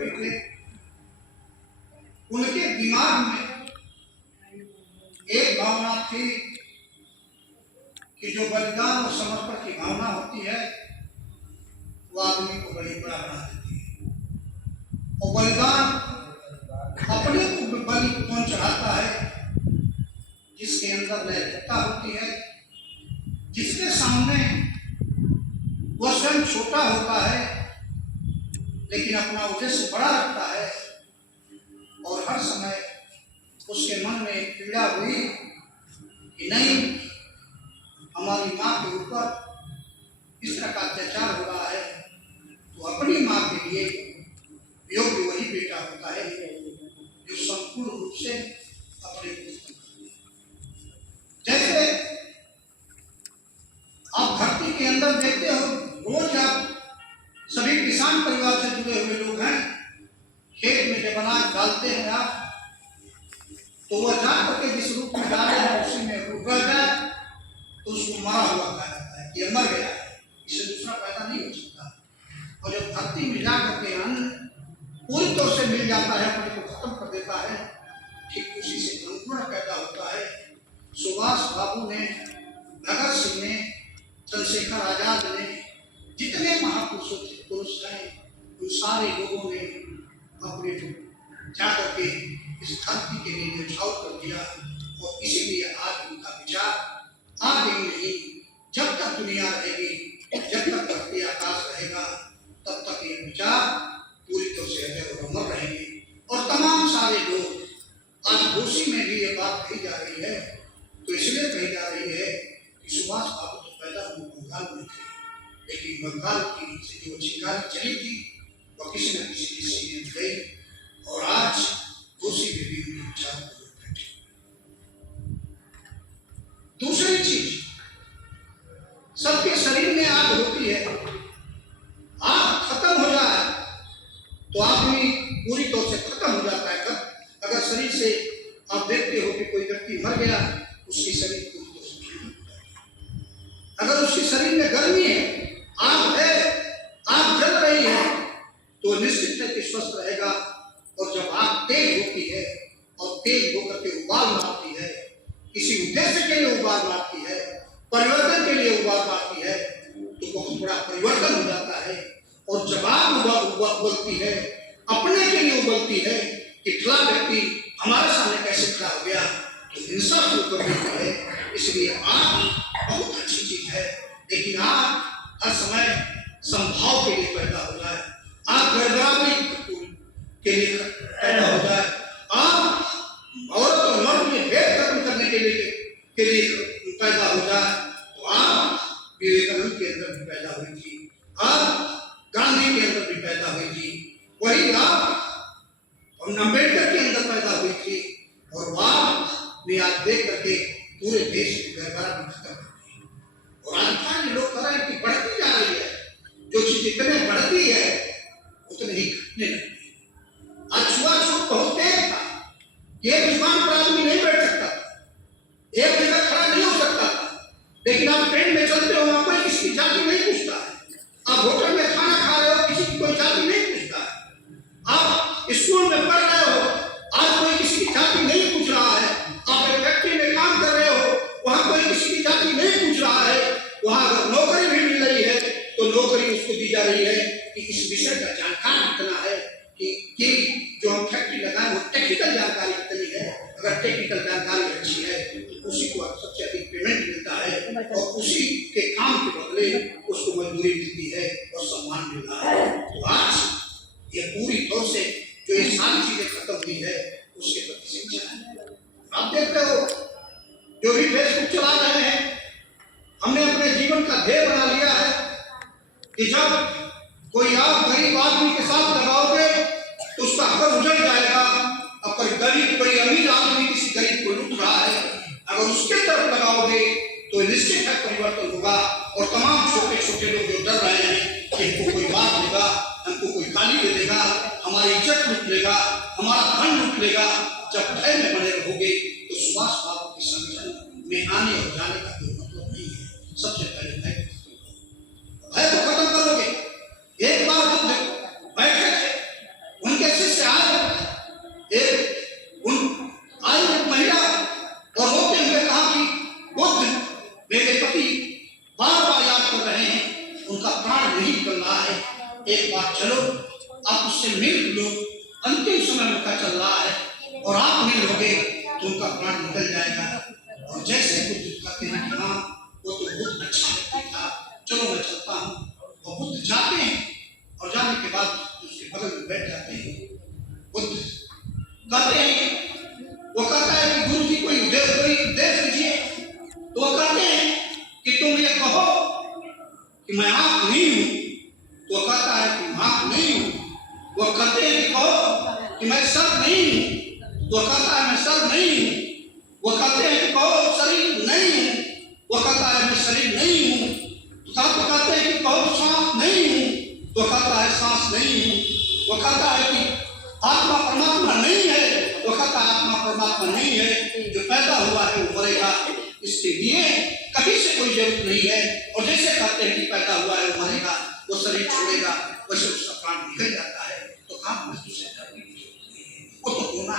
कवि थे, उनके दिमाग में एक भावना थी कि जो बलिदान और समर्पण की भावना होती है वो आदमी को बड़ी बड़ा बना देती है। और बलिदान अपने को बलि कौन चढ़ाता है? जिसके अंदर नैतिकता होती है, जिसके सामने वह स्वयं छोटा होता है लेकिन अपना उद्देश्य बड़ा रखता है। और हर समय उसके मन में पीड़ा हुई कि नहीं, हमारी माँ के ऊपर इस तरह का अत्याचार हो रहा है, तो अपनी माँ के लिए योग्य वही बेटा होता है जो संपूर्ण रूप से अपने जैसे आप धरती के अंदर देखते हो, रोज आप सभी किसान परिवार से जुड़े हुए लोग हैं, खेत में जब अनाज डालते हैं आप, तो वह जा करके जिस रूप में डाले हैं उसी में उग जाए तो उसको मरा हुआ कहा जाता है कि यह मर गया है, इससे दूसरा पैदा नहीं हो सकता। और जब धरती में जा करके अन्न पूरी तौर से मिल जाता है, अपने को खत्म कर देता है, ठीक उसी से अंकुरण पैदा होता है। सुभाष बाबू ने, भगत सिंह ने, चंद्रशेखर आजाद ने, जितने महापुरुषों पुरुष हैं, उन सारे लोगों ने अपने जाकर के इस धरती के लिए न्यौछावर कर दिया। और इसीलिए आज उनका विचार आगे नहीं, जब तक दुनिया रहेगी, जब तक धरती आकाश रहेगा, तब तक ये विचार पूरी तरह से अजर और अमर रहेंगे। और तमाम सारे लोग आज घोषी में भी ये बात कही जा रही है, तो इसलिए कही जा रही है कि सुभाष बाबू तो पैदा हुए बंगाल में थे, लेकिन बंगाल की से जो चिंगारी चली थी वह किसी न किसी किसी में गई और आज घोषी में भी उनके विचार को बैठे। दूसरी चीज, सबके शरीर में आग होती है, आग खत्म हो जाए तो आदमी पूरी तौर से खत्म हो जाता है। अगर शरीर से आप देखते हो कि कोई व्यक्ति मर गया, उसकी शरीर पूरी तौर से ठंडी हो जाती है। अगर उसके शरीर में गर्मी है, आग है, आग जल रही है, तो निश्चित है कि स्वस्थ रहेगा। और जब आग तेज होती है और तेज होकर के उबाल मारती है, किसी उद्देश्य के लिए उबाल मारती है, परिवर्तन के लिए उबाल मारती है, तो बहुत बड़ा परिवर्तन हो जाता है। और जब आग उबलती है, अपने के लिए उबलती है कि फला व्यक्ति हमारे सामने कैसे खड़ा हो गया, तो हिंसा शुरू कर देती है। इसलिए आग बहुत अच्छी चीज है, लेकिन आग हर समय संभाव के लिए पैदा हो जाए, आग गड़बड़ाने के लिए पैदा हो जाए, आग औरत और मर्द में भेद खत्म करने के लिए पैदा हो जाए, तो आग विवेकानंद के अंदर भी पैदा हुई थी, आग गांधी के अंदर भी पैदा हुई थी, वही आग और अम्बेडकर के अंदर पैदा हुई थी। और आग ने आज देख करके पूरे देश में गड़बड़ा भी खत्म कर दी। और आज लोग कह रहे हैं कि बढ़ती जा रही है, जो चीज जितने बढ़ती है उतने ही घटने लगती है। आज छुआछूत बहुत तेज था, एक दुकान पर आदमी नहीं बैठ सकता था, एक जगह खड़ा नहीं हो सकता था, लेकिन आप ट्रेन में चलते हो, वहां कोई किसी जाति नहीं पूछता है। आप होटल में खाना खा रहे हो, किसी की कोई जाति नहीं पूछता है। आप स्कूल में पढ़ रहे हो, आज कोई किसी की जाति नहीं पूछ रहा है। आप एक फैक्ट्री में काम कर रहे हो, वहां कोई किसी की जाति नहीं पूछ रहा है। वहां अगर नौकरी भी मिल रही है तो नौकरी उसको दी जा रही है कि इस विषय का जानकार कितना है, कि जो हम फैक्ट्री लगाए वो टेक्निकल जानकारी कितनी है। अगर टेक्निकल जानकारी अच्छी है तो उसी को सबसे अधिक पेमेंट मिलता है और उसी के काम के बदले उसको मजदूरी मिलती है और सम्मान मिल रहा है। तो आज ये पूरी तौर से जो ये सारी चीजें खत्म हुई है उसके प्रति शिक्षा है। आप देखते हो जो भी फेसबुक चला रहे हैं, हमने अपने जीवन का ध्येय बना लिया है कि जब कोई आप गरीब आदमी के साथ लगाओगे तो उसका घर उजड़ जाएगा। अब कोई गरीब, कोई अमीर आदमी किसी गरीब को लूट रहा है, अगर उसके तरफ लगाओगे तो निश्चित है परिवर्तन होगा। और तमाम छोटे छोटे लोग जो डर रहे हैं कि हमको कोई बात देगा, हमको कोई गाली दे देगा, हमारी इज्जत लूट लेगा, हमारा धन लूट लेगा, जब भय में बने रहोगे तो सुभाष बाबू के संगठन में आने और जाने का कोई मतलब नहीं है। सबसे पहले भय तो खत्म करोगे। एक बार बुद्ध बैठे थे, आप उससे मिल लो, अंतिम समय उनका चल रहा है और आप नहीं लोगे तो उनका प्राण निकल जाएगा। और जैसे बुद्ध कहते हैं कि हाँ वो तो बहुत अच्छा व्यक्ति था, चलो मैं चलता हूँ, और बुद्ध जाते हैं और जाने के बाद उसके बगल में बैठ जाते हैं। बुद्ध कहते हैं, वो कहता है कि गुरु जी कोई उपदेश दीजिए। तो वो कहते हैं कि तुम ये कहो कि मैं आंख नहीं हूं, तो वो कहता है कि आंख नहीं हूं। वो कहते हैं कि कहो कि मैं सर नहीं हूं, तो वो कहता है मैं सर नहीं हूं। वो कहते हैं कि कहो शरीर नहीं हूं, वो कहता है मैं शरीर नहीं हूं। तो कहते हैं कि कहो सांस नहीं हूं, तो कहता है सांस नहीं हूं। वो कहता है कि आत्मा परमात्मा नहीं है, तो कहता है आत्मा परमात्मा नहीं है, जो पैदा हुआ है वो मरेगा, इसके लिए कभी से कोई जरूरत नहीं है। और जैसे कहते हैं कि पैदा हुआ है वो मरेगा, वो शरीर छोड़ेगा, वैसे